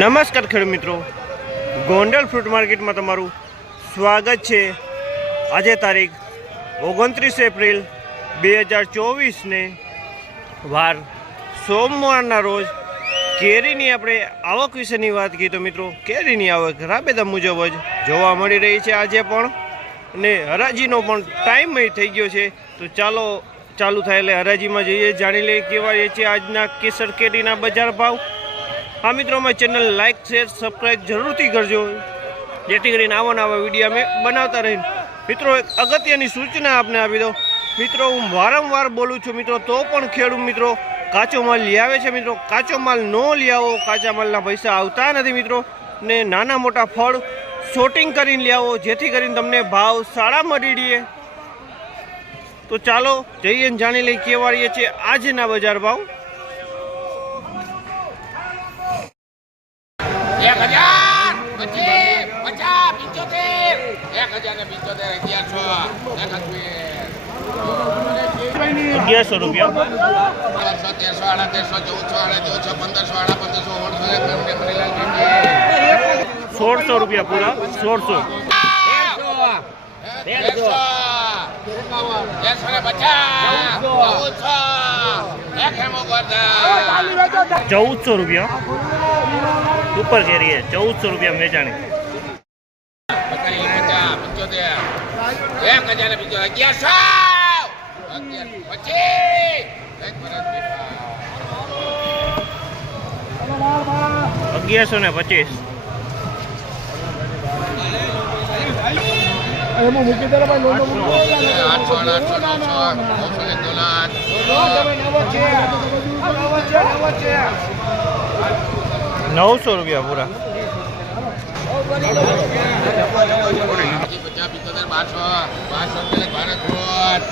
નમસ્કાર ખેડૂત મિત્રો. ગોંડલ ફ્રૂટ માર્કેટમાં તમારું સ્વાગત છે. આજે તારીખ ઓગણત્રીસ એપ્રિલ બે હજાર ચોવીસને વાર સોમવારના રોજ કેરીની આપણે આવક વિશેની વાત કરીએ તો મિત્રો, કેરીની આવક રાબેદા મુજબ જ જોવા મળી રહી છે આજે પણ. અને હરાજીનો પણ ટાઈમ થઈ ગયો છે. તો ચાલો, ચાલુ થાય એટલે હરાજીમાં જઈએ, જાણી લઈએ કેવા છે આજના કેસર કેરીના બજાર ભાવ. હા મિત્રો, અમારી ચેનલ લાઇક શેર સબસ્ક્રાઈબ જરૂરથી કરજો. જેથી કરીને આવા નવા વીડિયો અમે બનાવતા રહીને મિત્રો, એક અગત્યની સૂચના આપને આપી દો મિત્રો, હું વારંવાર બોલું છું, મિત્રો, તો પણ ખેડૂત મિત્રો કાચો માલ લઈ આવે છે, મિત્રો. કાચો માલ ન લઈ આવો, કાચા માલના પૈસા આવતા નથી, મિત્રો. ને નાના મોટા ફળ શોટિંગ કરીને લઈ આવો, જેથી કરીને તમને ભાવ સારા મળી રહે તો ચાલો, જઈએ જાણી લઈ કેવાળીએ રહીએ છીએ આજના બજાર ભાવ. એક હજાર પચીસ પચાસ પંચોતેર એક હજાર ને પંચોતેર અગિયારસો અગિયારસો રૂપિયા. બારસો તેરસો આડા તેરસો ચૌદસો આડા ચૌદસો પંદરસો આડા પંદરસો ઓળસો સોળસો રૂપિયા પૂરા. સોળસો. તેરસો. ને પચાસ. ચૌદસો. એક હેમો ગોરધા ચૌદસો રૂપિયા. ઉપર કેરીએ ચૌદસો રૂપિયા વેચાણી પચાસ પચાસ પંચોતેર એક હજાર ને પંચોતેર અગિયારસો અગિયાર પચીસ એક મિનિટ અગિયારસો ને પચીસ આઠસો આઠસો નવસો નવસો ને દોલાન નવસો રૂપિયા પૂરા પચીસ પચાસ પિત્તોતેર બારસો બારસો રૂપિયા ભારત ફ્રૂટ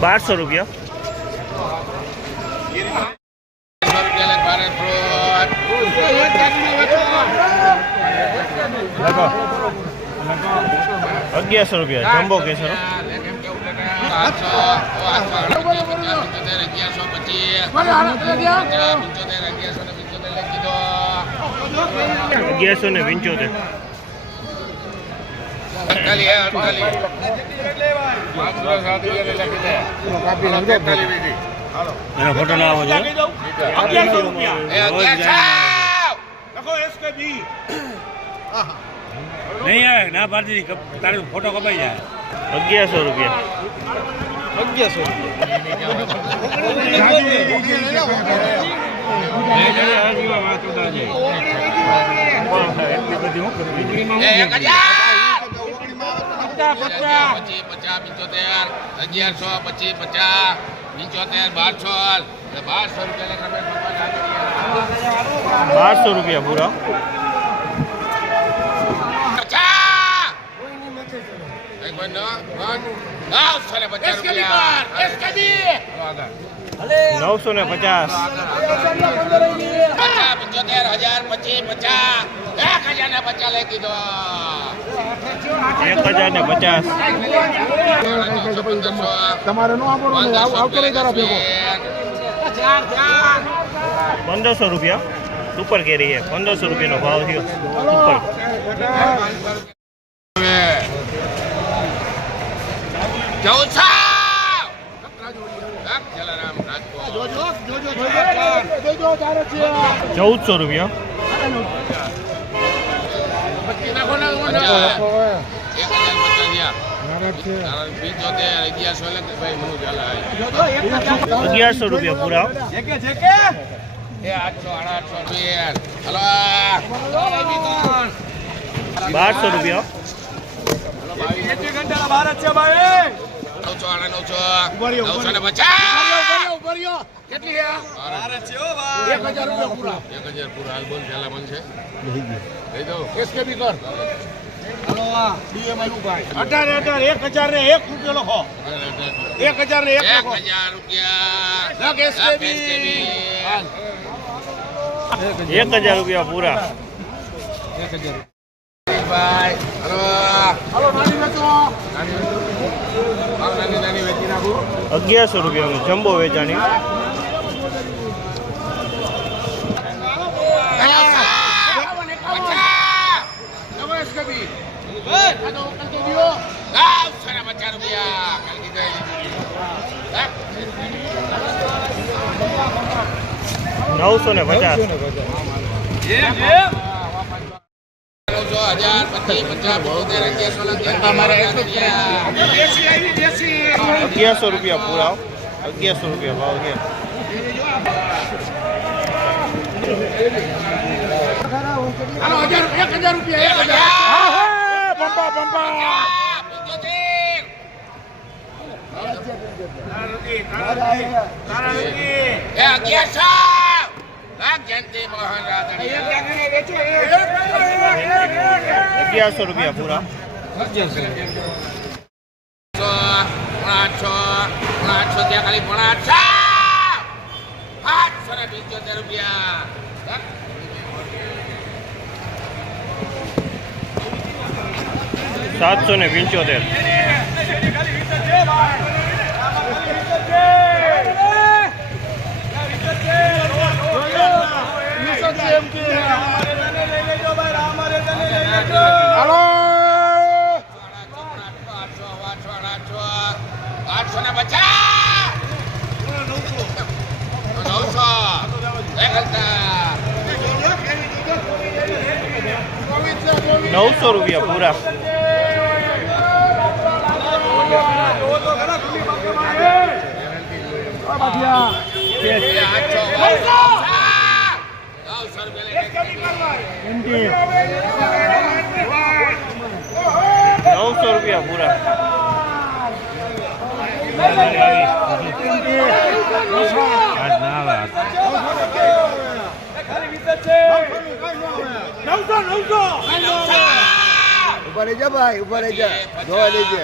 બારસો રૂપિયા સો રૂપિયા ભારત ફ્રૂટ અગિયારસો રૂપિયા જમ્બો કેસર આઠસો અગિયારસો પચીસ પચાસ અગિયારસો ને અગિયારસો પંચોતેર. એનો ફોટો એ નહીં આવે ના પાડતી તારે ફોટો કપાઈ જાય. અગિયારસો રૂપિયા. એ પચીસ પચાસ પિત્તોતેર અગિયારસો પચીસ પચાસ પંચોતેર બારસો બારસો રૂપિયા બારસો રૂપિયા પૂરા પચાસ એક કોઈ ન નવસો ને પચાસ રૂપિયા. હાલો આગળ. નવસો ને પચાસ. પચાસ પંચોતેર હજાર પચીસ પચાસ. એક હજાર ને પચાસ લઈ દીધો. એક હજાર ને પચાસ. તમારે નો આપવાનું આવતો નહીં તારા ભેગો. પંદરસો રૂપિયા. સુપર કેરી છે. પંદરસો રૂપિયાનો ભાવ થયો. ઉપર છે ચૌદસો રૂપિયા. અગિયારસો ભાઈ રૂપિયા પૂરા. એ આઠસો સાડા આઠસો રૂપિયા હલો છે રૂપિયા નવસો સાડા નવસો નવસો ને પચાસ. કેટલી એક હજાર પૂરા. હાલ બોલ ચાલે મન છે લઈ દઉં એસકેબી કર. અઢાર અઢાર એક હજાર ને એક રૂપિયો લખો. એક હજાર ને એક એક હજાર રૂપિયા. એક હજાર રૂપિયા પૂરા. ભાઈ. હલો. હાલો નાની વેચો. નાની વેચી. અગિયારસો રૂપિયાનું જમ્બો વેચાણી. નવસો ને પચાસ. હજાર પચીસ પચાસ બોતેર અગિયારસો અગિયાર અગિયારસો રૂપિયા પૂરા અગિયારસો રૂપિયા ભાવ છે હજાર રૂપિયા અગિયારસો અગિયારસો રૂપિયા પૂરા. આઠસો આઠસો ત્યાં ખાલી પોણા આઠસો આઠસો ને પંચોતેર રૂપિયા. સાતસો ને પંચોતેર હાલો આઠસો આઠસો આઠસો આઠસો ને પચાસ નવસો એક હજાર નવસો રૂપિયા પૂરા. નવસો રૂપિયા પૂરા. નવસો નવસો. ઊભા રહી જા ભાઈ ઊભા રહી જા. જોવા લેજે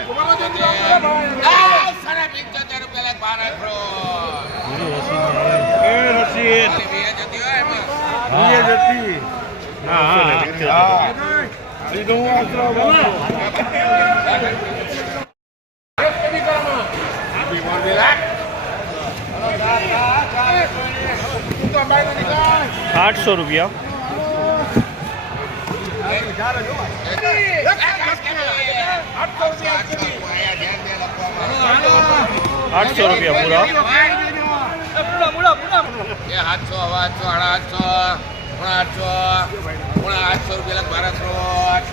આઠસો રૂપિયા. આઠસો રૂપિયા પૂરા. આઠસો આઠસો સાડા આઠસો પોણા આઠસો પોણા આઠસો રૂપિયા ભારત રોડ.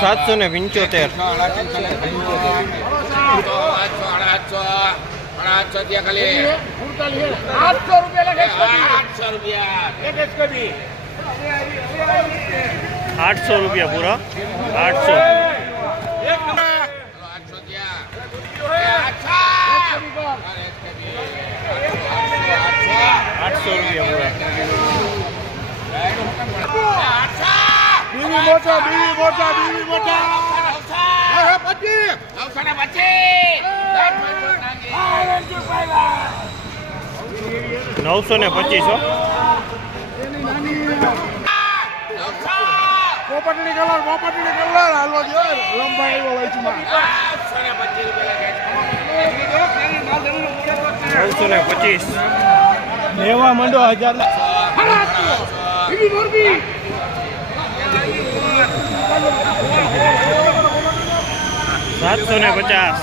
સાતસો ને પંચોતેર. આઠસો આઠસો ત્યાં ખાલી. આઠસો રૂપિયા લખે આઠસો રૂપિયા. આઠસો રૂપિયા પૂરા. આઠસો. આઠસો રૂપિયા પૂરા. બીવી મોટા બીવી મોટા બીવી મોટા. નવસો ને પચીસ નવસો ને પચીસો પોપટની કલર પોપટની કલર. હાલવા દો લંબાઈ આવ્યો વચમાં નવસો ને પચીસ. લેવા માંડો હજાર સાતસો ને પચાસ.